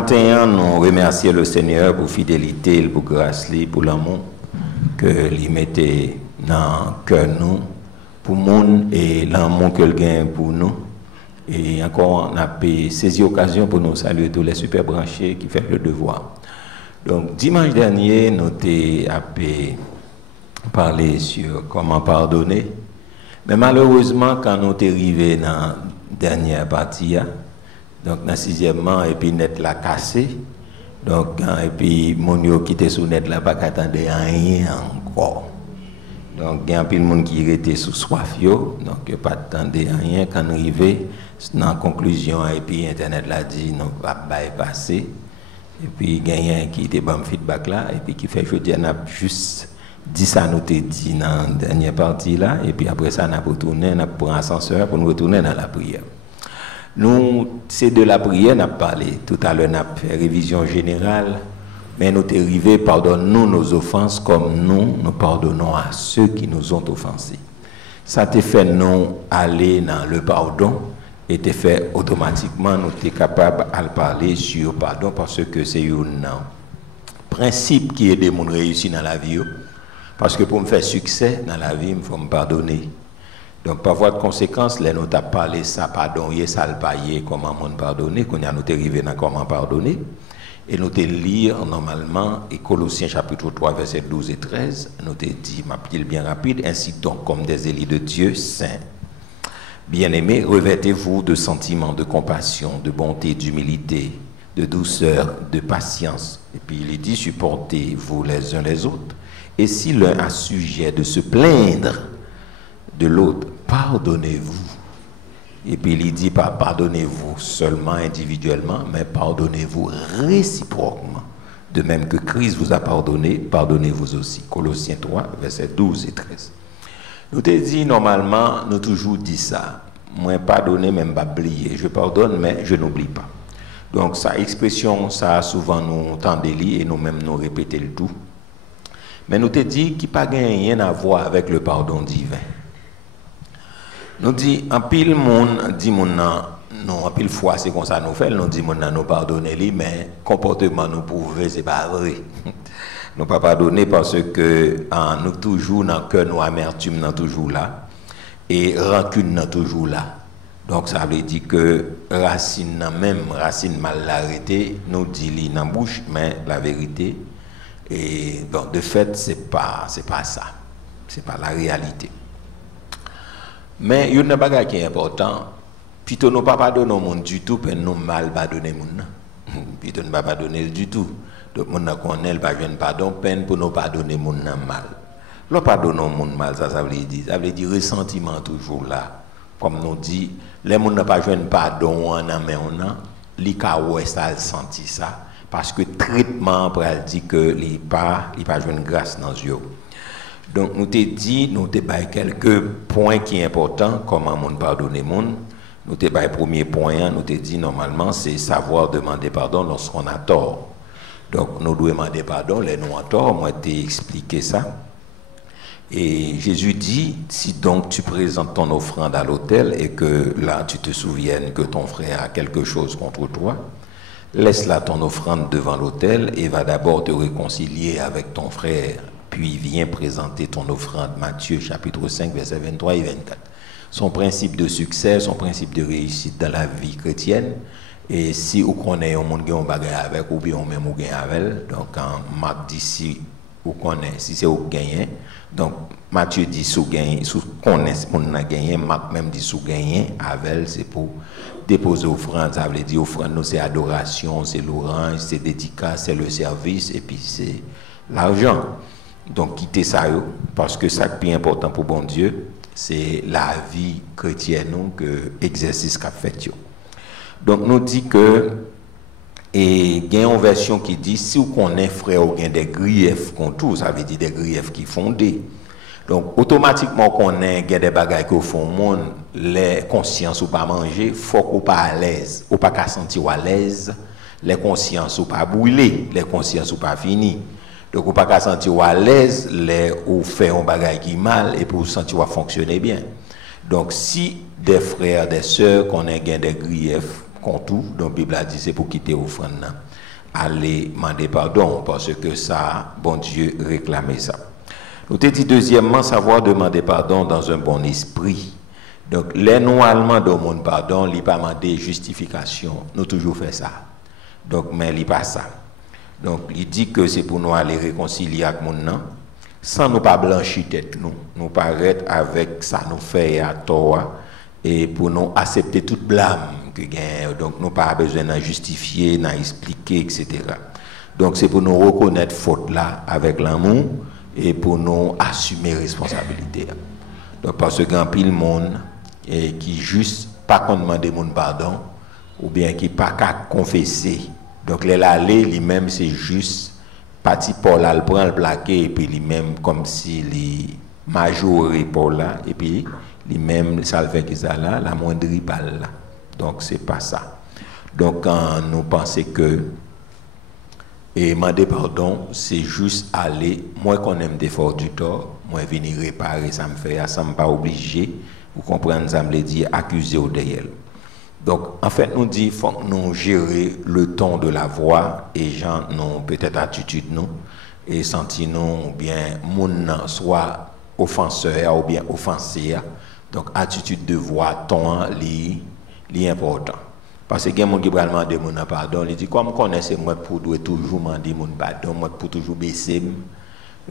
matin, nous remercions le Seigneur pour fidélité, pour grâce, pour l'amour que lui mettait dans le cœur nous, pour nous et l'amour que gagne pour nous. Et encore, on a saisi l'occasion pour nous saluer tous les super branchés qui font le devoir. Donc, dimanche dernier, nous avons parlé sur comment pardonner. Mais malheureusement, quand nous sommes arrivés dans la dernière partie, donc dans le sixièmement, et puis net la cassé. Donc, et puis mon yo qui était sous net là, pas qu'attendre rien encore. Donc, il y a un peu de monde qui était sous soif, donc pas attendre rien. Quand on arrive, dans la conclusion, et puis Internet l'a dit, non, pas bypasser. Et puis, il y a un qui était bon feedback là, et puis qui fait, je dis, on a juste dit ça, nous t'ai dit dans la dernière partie là, et puis après ça, on a retourné, on a pris un ascenseur pour nous retourner dans la prière. Nous, c'est de la prière, nous avons parlé. Tout à l'heure, nous avons fait révision générale, mais nous sommes arrivés, pardonne-nous nos offenses comme nous pardonnons à ceux qui nous ont offensés. Ça t'a fait nous aller dans le pardon, et t'a fait automatiquement, nous sommes capables de parler sur le pardon parce que c'est un principe qui est de mon réussir dans la vie. Parce que pour me faire succès dans la vie, il faut me pardonner. Donc, par voie de conséquence, les nous avons parlé ça, pardonner, ça le payer, comment on pardonner, qu'on a nous arrivé dans comment pardonner. Et nous avons lire normalement, et Colossiens chapitre 3, versets 12 et 13, nous avons dit, ma petite bien rapide, ainsi donc, comme des élus de Dieu saints, bien-aimés, revêtez-vous de sentiments de compassion, de bonté, d'humilité, de douceur, de patience. Et puis il est dit, supportez-vous les uns les autres. Et si l'un a sujet de se plaindre de l'autre, pardonnez-vous. Et puis il dit pas pardonnez-vous seulement individuellement, mais pardonnez-vous réciproquement. De même que Christ vous a pardonné, pardonnez-vous aussi. Colossiens 3, versets 12 et 13. Nous te dit normalement, nous toujours dit ça. Moi pardonner, même pas oublier. Je pardonne, mais je n'oublie pas. Donc sa expression, ça souvent nous tendez et nous-mêmes nous répéter le tout. Mais nous te dit qu'il n'y a pas rien à voir avec le pardon divin. Nous dit en pile monde dit mon non en pile fois c'est comme ça nous fait nous dit mon nous pardonner mais comportement nous prouver c'est pas vrai. Nous pas pardonner parce que nous toujours dans cœur nous amertume dans toujours là et rancune dans toujours là. Donc ça veut dire que racine mal arrêtée nous dit li dans bouche mais la vérité et donc de fait c'est pas ça. C'est pas la réalité. Mais il y a un bagage qui est important. Plutôt nous pas pardonner au monde du tout, mais nous mal pardonner au monde. Plutôt nous pas pardonner du tout. Donc nous connaît pas jeune pardon peine pour nous pardonner au monde mal. Le pardonner au monde mal ça veut dire ressentiment toujours là. Comme nous dit, les monde n'a pas jeune pardon en mais on a li ka ouais ça senti ça parce que traitement pour dit que il pas jeune grâce dans yeux. Donc, nous t'ai dit, nous t'ai pas quelques points qui sont importants, comment on pardonner monde. Nous t'ai pas premier point, nous t'ai dit normalement, c'est savoir demander pardon lorsqu'on a tort. Donc, nous devons demander pardon, les nous en tort, moi t'ai expliqué ça. Et Jésus dit, si donc tu présentes ton offrande à l'autel et que là tu te souviennes que ton frère a quelque chose contre toi, laisse là ton offrande devant l'autel et va d'abord te réconcilier avec ton frère. Puis viens présenter ton offrande. Matthieu chapitre 5, versets 23 et 24. Son principe de succès, son principe de réussite dans la vie chrétienne. Et si vous connaissez un monde qui a un bagage avec ou bien même ou gagne avec, donc en Marc dit si vous connaissez, si c'est vous gagnez, donc Matthieu dit si vous gagnez, si vous connaissez mon a gagné, Marc même dit si vous gagnez avec, c'est pour déposer offrande. Ça veut dire offrande, nous c'est adoration, c'est l'orange, c'est dédicace, c'est le service et puis c'est l'argent. Donc, quittez ça, parce que ça qui est important pour bon Dieu, c'est la vie chrétienne, que l'exercice qu'a fait. Donc, nous dit que, et il y a une version qui dit, si vous connaissez frère, ou bien des griefs contre tout, ça veut dire des griefs qui fondés. Donc, automatiquement, qu'on ait des bagages qui font monde, les consciences ou pas manger, faut qu'on pas à l'aise, ou pas qu'à sentir à l'aise, les consciences ou pas brûler, les consciences ou pas fini. Donc, on ne peut pas sentir à l'aise, ou faire un bagage qui mal et pour sentir à fonctionner bien. Donc, si des frères, des sœurs, qu'on ait des griefs contour. Donc, la Bible a dit c'est pour quitter offrande. Aller demander pardon parce que ça, bon Dieu réclamait ça. Nous t'ai dit deuxièmement, savoir demander pardon dans un bon esprit. Donc, les non-allemands demandent pardon, ils pas demander justification. Nous toujours fait ça. Donc, mais il pas ça. Donc, il dit que c'est pour nous aller réconcilier avec mon nom, sans nous pas blanchir tête nous. Nous paraître avec ça nous fait à tort et pour nous accepter toute blâme que gagne. Donc, nous pas besoin d'en justifier, d'en expliquer, etc. Donc, c'est pour nous reconnaître faute là avec l'amour et pour nous assumer responsabilité. Donc, parce que grand pile monde et qui juste pas qu'on demande mon pardon ou bien qui pas qu'à confesser. Donc les aller lui-même c'est juste parti Paul là le prend le plaqué et puis lui-même comme si les majoré Paul là et puis lui-même ça le fait que ça là la moindre balle là. Donc c'est pas ça. Donc quand nous pensons que et demander pardon c'est juste aller moi qu'on aime des forts du tort moi venir réparer ça me fait ça me pas obligé. Vous comprenez, ça me dit accuser au derrière. Donc, en fait, nous dit faut que nous gérer le ton de la voix et gens nous peut-être attitude nous et sentir nous bien moun soit offenseur ou bien offensé. Donc, attitude de voix, ton, li important. Parce que quelqu'un qui va demander mon pardon, il dit comme connaissez moi pour doit toujours demander mon pardon, moi pour toujours baisser.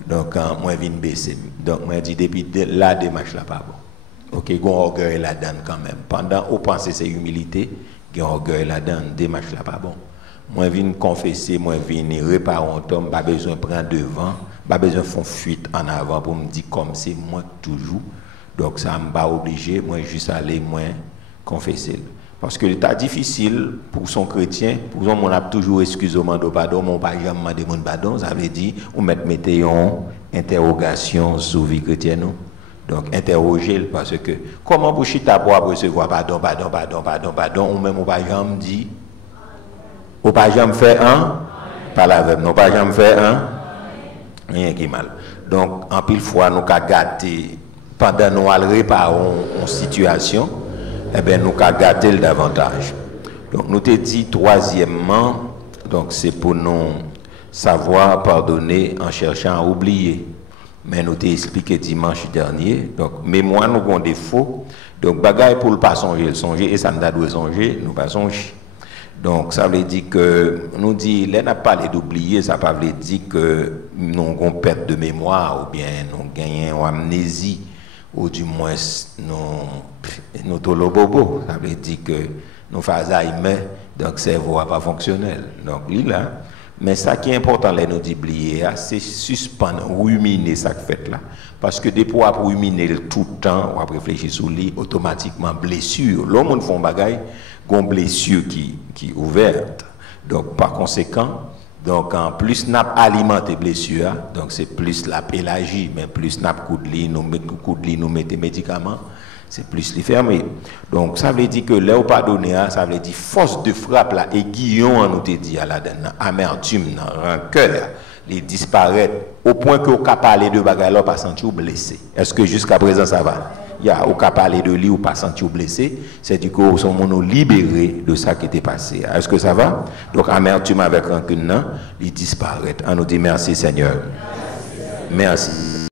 Donc, moi viens baisser. Donc, moi dit depuis la démarche là pas bon. Ok, il y a un orgueil là-dedans quand même. Pendant qu'on pense que c'est humilité, il y a un orgueil là-dedans, démarche là pas bon. Moi, je viens confesser, moi, je viens réparer un homme, pas besoin de prendre devant, pas besoin de faire fuite en avant pour me dire comme c'est moi toujours. Donc, ça ne m'a pas obligé, moi, juste aller, moi, confesser. Parce que l'état difficile pour son chrétien, pour son, on a toujours excusez-moi de pardon, mon pas jamais demandé mon pardon, ça veut dire, on mettez une interrogation sur la vie chrétienne. Donc, interroger parce que comment vous chita pour recevoir pardon, ou même au pas jamais dit, ou pas jamais fait un, pas la même, non pas jamais fait un, rien qui est mal. Donc, en pile fois, nous avons gâté, pendant nous allons réparer une situation, eh bien, nous avons gâté le davantage. Donc, nous t'ai dit, troisièmement, donc c'est pour nous savoir pardonner en cherchant à oublier. Mais nous t'ai expliqué dimanche dernier, donc mémoire nous avons des défaut, donc bagaille pour ne pas songer, le songer, et ça nous doit songer, nous pas songer. Donc ça veut dire que, nous dit, là n'a pas d'oublier, ça ne veut dire que nous avons perte de mémoire, ou bien nous gagnons amnésie, ou du moins nous tolobobo, ça veut dire que nous faisons Alzheimer, donc cerveau n'est pas fonctionnel. Donc là, mais ça qui est important, là, nous d'oublier, c'est suspendre, ruminer ça fait là. Parce que des fois, pour ruminer tout le temps, on va réfléchir sur lui, automatiquement blessure. L'homme fait un bagage, une blessure qui est ouverte. Donc, par conséquent, donc en plus n'a alimenté blessure, donc c'est plus la pélagie, mais plus n'a coup de lit, nous mettons médicaments. C'est plus les fermer. Donc, ça veut dire que là, au pardonner, ça veut dire force de frappe, là, aiguillon, on nous dit à la donne, amertume, rancœur, les disparaître, au point qu'on peut parler de bagarre, pas sentir blessé. Est-ce que jusqu'à présent, ça va? Il y a au cas parler de lui ou pas sentir blessé, c'est du coup, sont nous libérés de ça qui était passé. Est-ce que ça va? Donc, amertume avec rancune, il disparaît. On nous dit merci, Seigneur. Merci.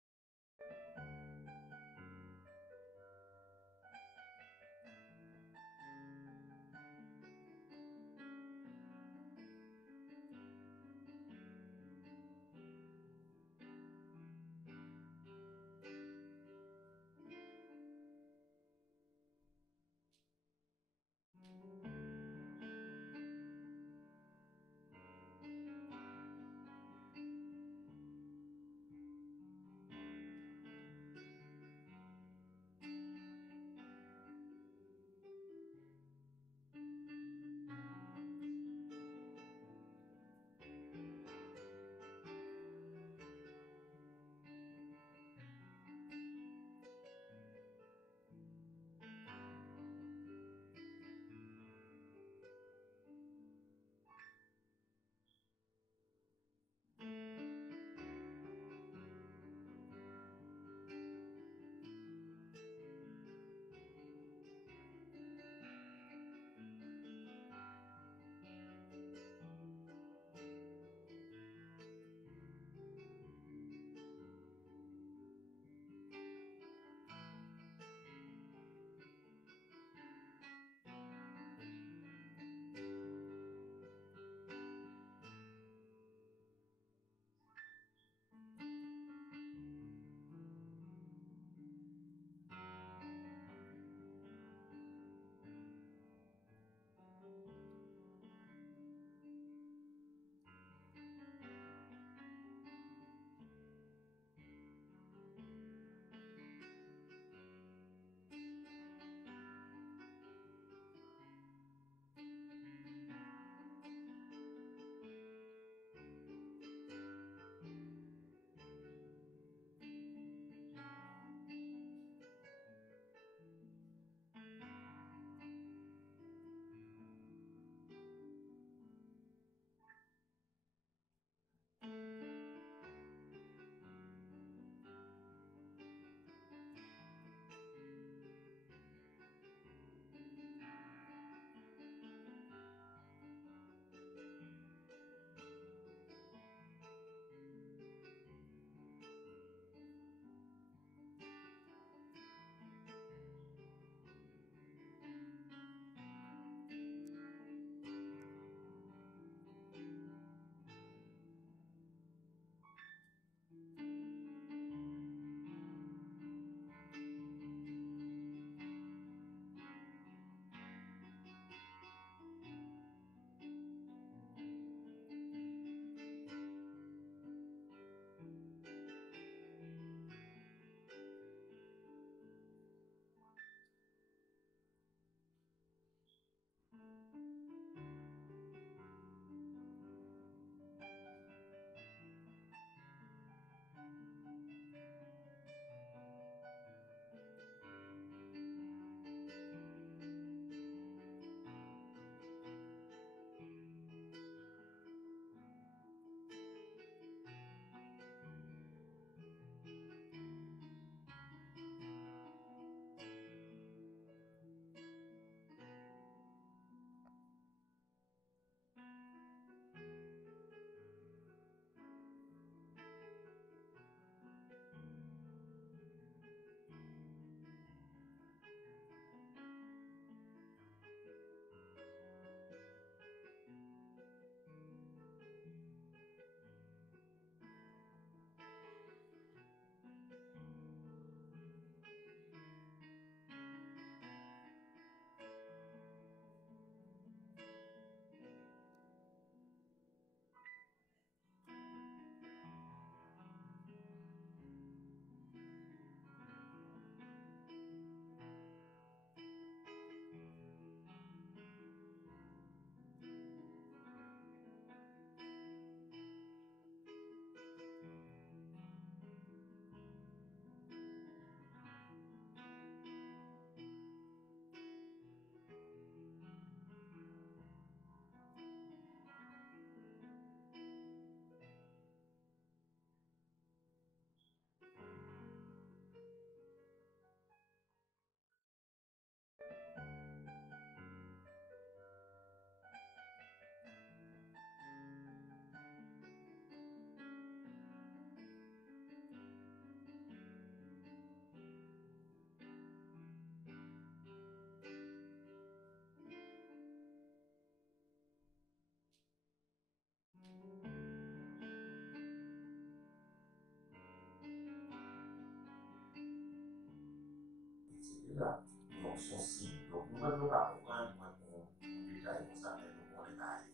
Donc, son signe. Donc, nous ne pouvons pas comprendre, nous avons un détail comme ça, mais nous avons les bails.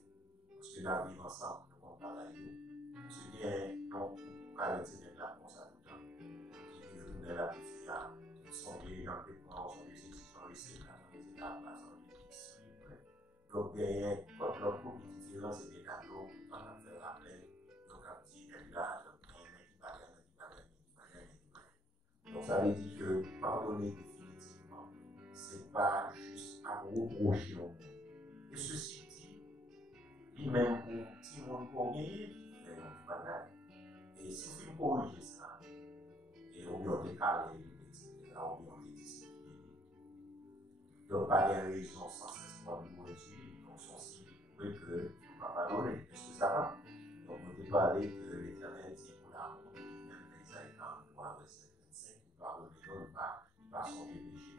Parce que la vie ensemble, nous avons travaillé. C'est bien, donc, nous avons été là comme ça tout le temps. Qui retournent la vie, ils sont des gens qui sont des institutions, sont des étapes, sont des X. Donc, il y a notre couple de différence, c'est des tableaux, on a fait la plaie, donc un petit là, donc ça veut dire que pardonner définitivement, c'est pas juste à reprocher au monde. Et ceci dit, lui-même pour petit monde pour gagner, il fait un bagage. Et si vous corrigez ça, et on vient de caler, on vient de discipliner. Donc pas des raisons sans cesse pour nous réduire, donc son signe prouve que nous ne pas pardonner. Est-ce que ça va? Donc on peut parler que l'Éternel dit pour l'amour, même dans Isaïe 43, verset 25, il pardonne pas son péché.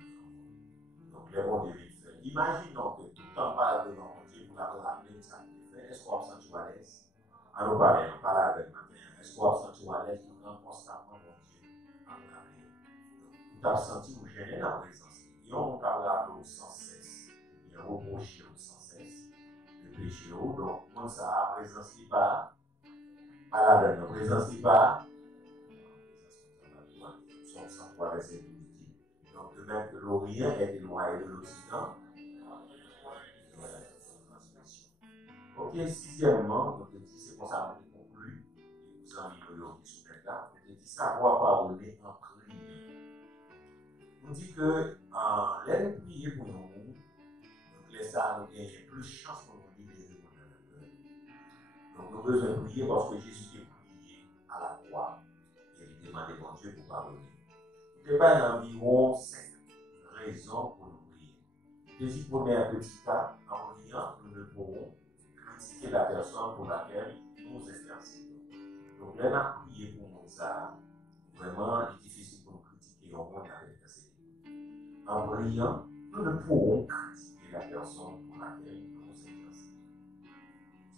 Donc les bons Dieu fait. Imaginons que tout le temps parle devant mon Dieu pour la rappeler ça qu'il fait. Est-ce qu'on va se sentir à l'aise? À nous parler, on parle avec ma mère. Est-ce qu'on va se sentir à l'aise tout le temps constamment mon Dieu à nous rappeler? Vous avez senti vous gêner dans la présence. Et on parle sans cesse. Il y a reproché sans cesse. Le péché, donc, moi, ça, la présence n'est pas à la veille. La présence n'est pas. Son sang pour laisser tout. Donc, de même que l'Orient est éloigné de l'Occident. Ok, sixièmement, on te dit, c'est pour ça qu'on conclut, et vous en avez qui sont là, on te dit savoir pardonner en prière. On dit que l'aide de prier pour nous, donc laisse ça nous gagner plus de chance pour nous libérer de notre peur. Donc nous avons besoin de prier parce que Jésus est prié à la croix et il demandait à Dieu pour pardonner. Il n'y a pas environ 5 raisons pour nous prier. Deuxième premier petit cas, en priant, nous ne pourrons critiquer la personne pour laquelle nous intercédons. Donc là, on a prié pour nous ça, vraiment, il est difficile pour nous critiquer au monde avec intercédé. En priant, nous ne pourrons critiquer la personne pour laquelle nous intercédons.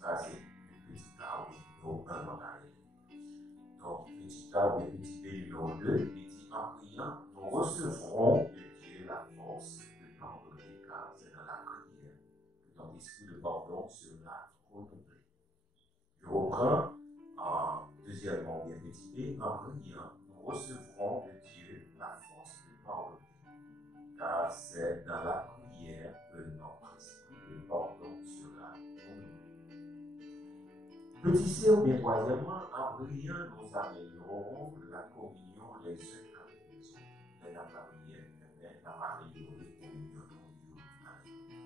Ça, c'est le petit cas numéro 1 dans la règle. Donc, petit cas ou petit B numéro 2, il dit en priant, nous recevrons de Dieu la force de pardonner, car c'est dans la prière que ton esprit de pardon sera renouvelé. Je reprends deuxièmement, bien petit B, en priant, nous recevrons de Dieu la force de pardonner, car c'est dans la prière que notre esprit de pardon sera renouvelé. Petit C ou bien troisièmement, en priant, nous améliorerons la communion les uns avec les autres. Mais dans la prière, nous améliorerons la communion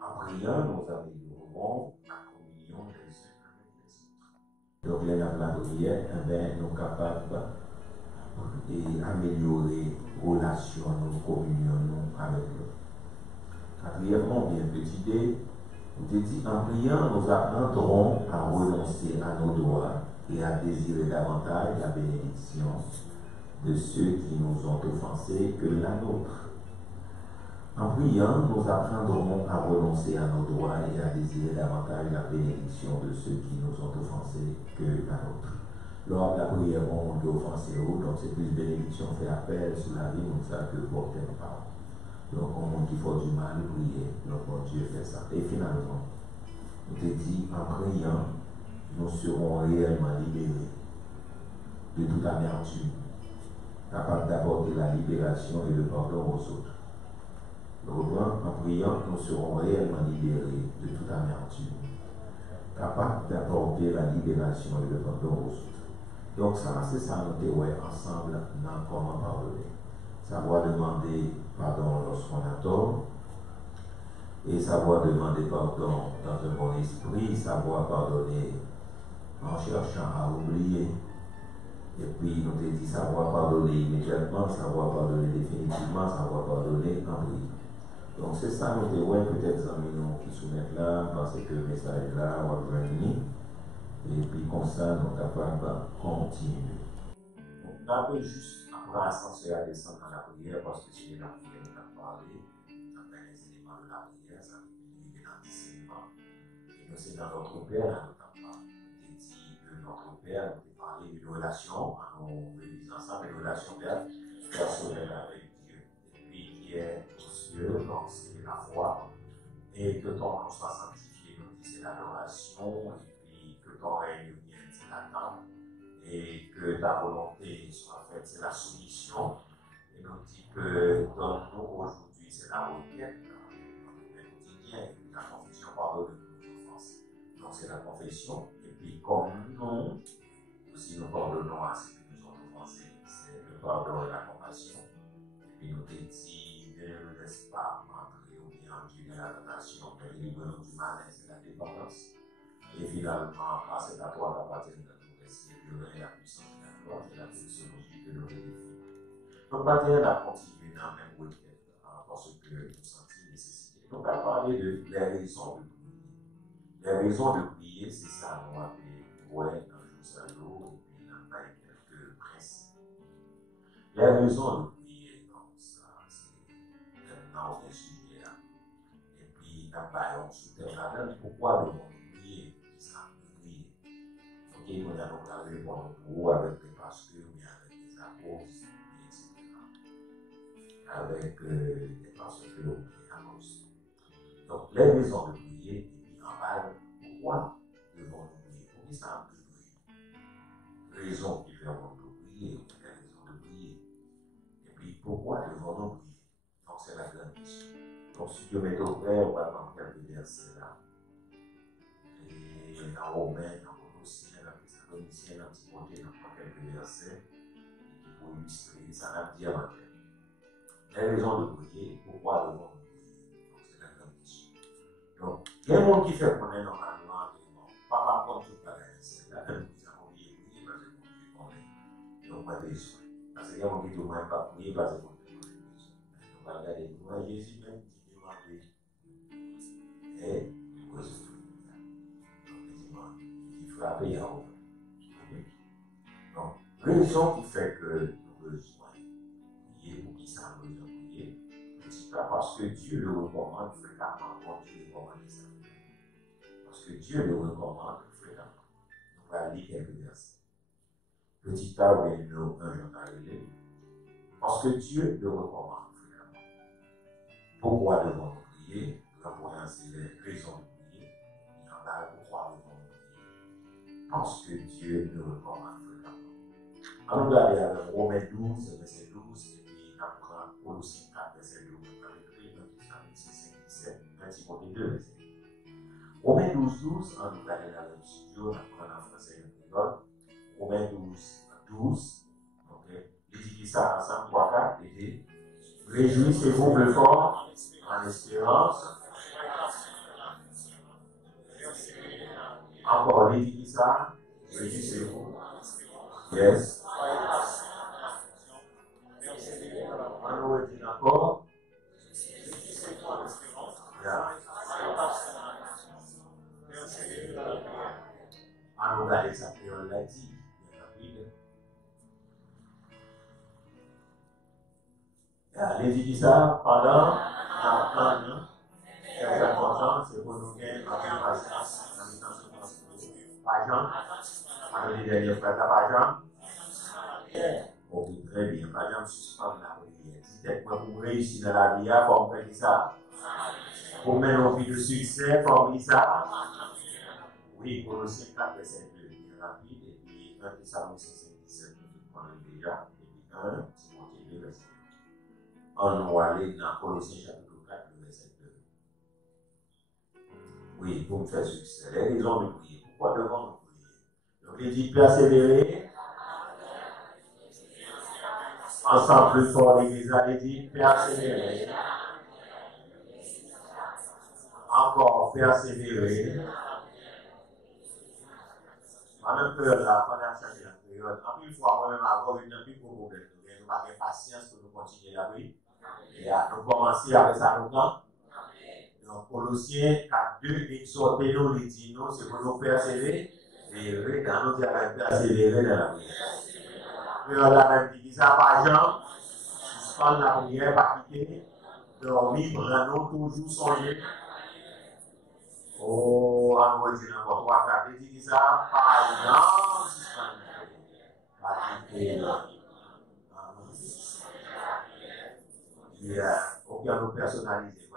en priant, nous améliorerons la communion les uns avec les autres. Donc, dans la prière, nous sommes capables d'améliorer la relation, nos communions avec l'autre. Quatrièmement, bien petit D, on te dit, en priant, nous apprendrons à renoncer à nos droits et à désirer davantage la bénédiction de ceux qui nous ont offensés que la nôtre. En priant, nous apprendrons à renoncer à nos droits et à désirer davantage la bénédiction de ceux qui nous ont offensés que la nôtre. Lors de la prière, on peut offenser, donc c'est plus bénédiction fait appel sur la vie, comme ça que porter nos parents. Donc, on montre qu'il faut du mal prier. Donc, mon Dieu fait ça. Et finalement, on te dit, en priant, nous serons réellement libérés de toute amertume, capables d'apporter la libération et le pardon aux autres. Donc, en priant, nous serons réellement libérés de toute amertume, capables d'apporter la libération et le pardon aux autres. Donc, ça, c'est ça, nous ouais, ensemble dans comment pardonner. Savoir demander pardon lorsqu'on a tort, et savoir demander pardon dans un bon esprit, savoir pardonner en cherchant à oublier, et puis nous te dit savoir pardonner immédiatement, savoir pardonner définitivement, savoir pardonner en priant. Donc c'est ça, nous te ouais, peut-être amis nous qui soumettent là, parce que le message là, on va venir, et puis comme ça, nous sommes capables de continuer. Donc, on a juste après ascension à descendre dans la prière parce que c'est la prière qu'on a parlé, on a fait les éléments de la prière, ça veut dire dans les éléments. Et nous, c'est dans notre Père, là, nous avons parlé. On dit que notre Père, nous avons parlé d'une relation, on veut ensemble une relation personnelle avec Dieu. Et puis, et que ton nom soit sanctifié, nous dit c'est l'adoration, et puis que ton règne vienne, c'est l'attente, et que ta volonté soit faite, c'est la soumission, et nous dit que donne-nous aujourd'hui, c'est la requête, le quotidien, et que la confession pardonne nos offenses. Donc c'est la confession, et puis comme nous, aussi nous pardonnons à ceux qui nous ont offensés, c'est le pardon et la compassion. Et puis nous te dit, ne nous laisse pas entrer ou bien enduire dans la tentation, mais délivre-nous du mal, c'est la dépendance. Et finalement, c'est à toi d'appartenir à nous, c'est de la puissance de la gloire, c'est la puissance de nos défis. Donc, Père, a continué dans la même requête, parce que nous sentons nécessité. Donc, à parler de les raisons de prier. Les raisons de prier, c'est ça, on va appeler ouais, un jour ça l'eau, et puis on a quelques principes. Les raisons de prier, donc, ça, c'est un autre sujet. Et puis, on soutient pourquoi devons-nous prier? Ça, prier. Ok, nous allons parler pour avec des pasteurs, mais avec des apôtres, etc. Avec des pasteurs ou des apôtres. Donc, les raisons de prier, et puis en bas, pourquoi devons-nous prier? Pour qui ça veut prier? Raisons qui feront nous prier, les raisons de prier. Et puis, pourquoi devons-nous prier? Donc, c'est la grande question. Donc, si Dieu met au frère, on va prendre quelques versets là. Et dans Romains, dans Colossiens, dans Thessaloniciens, dans Timothée, on prend quelques versets pour illustrer ça n'a dit avant. Les raisons de prier, pourquoi devons-nous prier? Donc, c'est la grande question. Donc, il y a un monde qui fait qu'on est normalement, pas comme tout le monde, c'est la même chose. On dit prier parce qu'on est. Donc, pas besoin. Parce qu'il y a un monde qui ne demande pas prier parce qu'on est besoin. On va regarder, moi, Jésus même dit demander. Et, il faut appeler à ouvrir. Donc, raison qui fait que nous besoin prier, ou qui ça nous besoin prier, c'est pas parce que Dieu le recommande fréquemment, comme Dieu le recommande ça. Parce que Dieu le recommande fréquemment. On va lire quelques versets. Petit A, nous, un journal élève. Parce que Dieu le recommande fréquemment. Pourquoi devons-nous prier? Le point, c'est les raisons de prier. Il y en a pourquoi devons-nous prier? Parce que Dieu le recommande fréquemment. Alors, regardez avec Romains 12, verset 12, et puis après Colossiens 4, verset 12, avec 5, 17, 1 Timothée 2, verset 2. Romains 12, 12, on nous regarde dans le studio, on apprend en français et en créole. Romains 12, 12, ok. Il dit ça ensemble, 3, 4, et dit réjouissez-vous plus fort en espérance. Encore, il dit ça, réjouissez-vous. Yes. On nous redit encore. Yeah. On nous regarde ça, et on l'a dit, bien rapide. Les dit ça pendant la temps, c'est important, c'est pour nous gagner en patience, en même temps, pas Jean, on a dit dernière fois, pas Jean. Ok, très bien, pas Jean, suspendre la prière. Dites moi pour réussir dans la vie, il faut faire ça. Pour mener une vie de succès, il faut faire ça. Oui, pour le 5, 4, verset 2, bien rapide, et puis 1 Thessaloniciens 5, 17, nous connaissons déjà, et puis 1 Timothée 2, verset 2. On va aller dans Colossiens chapitre 4, verset 2. Oui, pour me faire succès. Les raisons de prier. Pourquoi devons-nous prier? Donc, il dit persévérer. Ensemble plus fort, l'Église a dit persévérer. Encore persévérer. Moi-même, peur là, pendant la période, en plus, fois, moi-même, avoir une plus gros problème. Nous avons patience pour nous continuer la prière. Et nous commencer avec ça, nous quand? Donc, Colossiens 4, 2, exhortez-nous, les dit-nous, c'est pour nous persévérer. Et dans nous, persévérer dans la prière. Mais on a même dit ça par Jean, suspendre la prière, pas quitter, dormir, prendre toujours songer. Oh, on va dire encore 3, 4, il dit ça par Jean, suspendre la prière, pas quitter. Yeah. Ou bien nous personnaliser.